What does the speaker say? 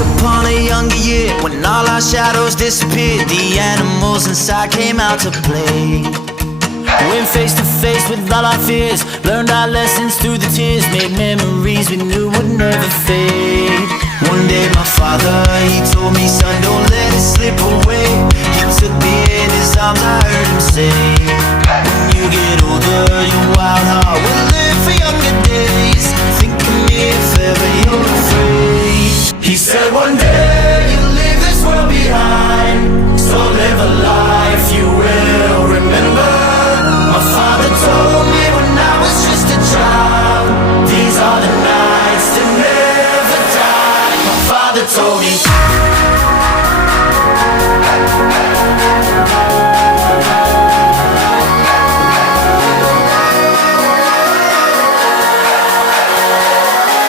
Once upon a younger year, when all our shadows disappeared, the animals inside came out to play. Went face to face with all our fears, learned our lessons through the tears, made memories we knew would never fade. One day my father, he told me, son, don't let it slip away. He took me in his arms, I heard him say, when you get older, your wild heart will live for younger days. Think of me if ever you're afraid. He said one day you'll leave this world behind, so live a life you will remember. My father told me when I was just a child, these are the nights that never die. My father told me